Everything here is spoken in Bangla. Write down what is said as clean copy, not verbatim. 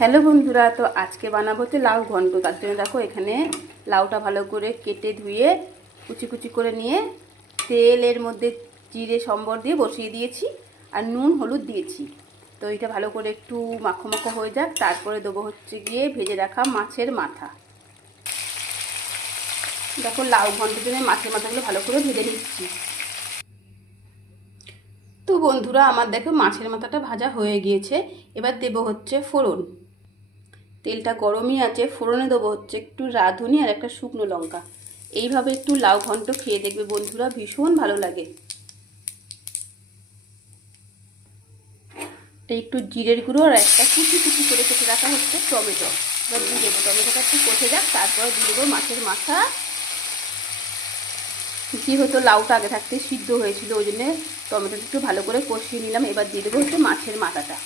হ্যালো বন্ধুরা, তো আজকে বানাবো হচ্ছে লাউ ঘন্ট। তার জন্য দেখো এখানে লাউটা ভালো করে কেটে ধুয়ে কুচি কুচি করে নিয়ে তেলের মধ্যে জিরে সম্বর দিয়ে বসিয়ে দিয়েছি আর নুন হলুদ দিয়েছি। তো এটা ভালো করে একটু মাখো মাখো হয়ে যাক, তারপরে দেবো হচ্ছে গিয়ে ভেজে রাখা মাছের মাথা। দেখো লাউ ঘন্টের জন্য মাছের মাথাগুলো ভালো করে ভেজে নিচ্ছি। তো বন্ধুরা, আমার দেখো মাছের মাথাটা ভাজা হয়ে গিয়েছে। এবার দেবো হচ্ছে ফোড়ন। তেলটা গরমই আছে, ফোড়নে দেবো হচ্ছে একটু রাঁধুনি আর একটা শুকনো লঙ্কা। এইভাবে একটু লাউ ঘন্ট খেয়ে দেখবে বন্ধুরা, ভীষণ ভালো লাগে। একটু জিরের গুঁড়ো আর একটা কুচি কুচি করে কেটে রাখা হচ্ছে টমেটো। এবার দিয়ে দেবো, টমেটোটা একটু কষে যাক, তারপরে দিয়ে দেবো মাছের মাথা। কি হতো, লাউটা আগে থাকতে সিদ্ধ হয়েছিল, ওই জন্য টমেটোটা একটু ভালো করে কষিয়ে নিলাম। এবার দিয়ে দেবো হচ্ছে মাছের মাথাটা।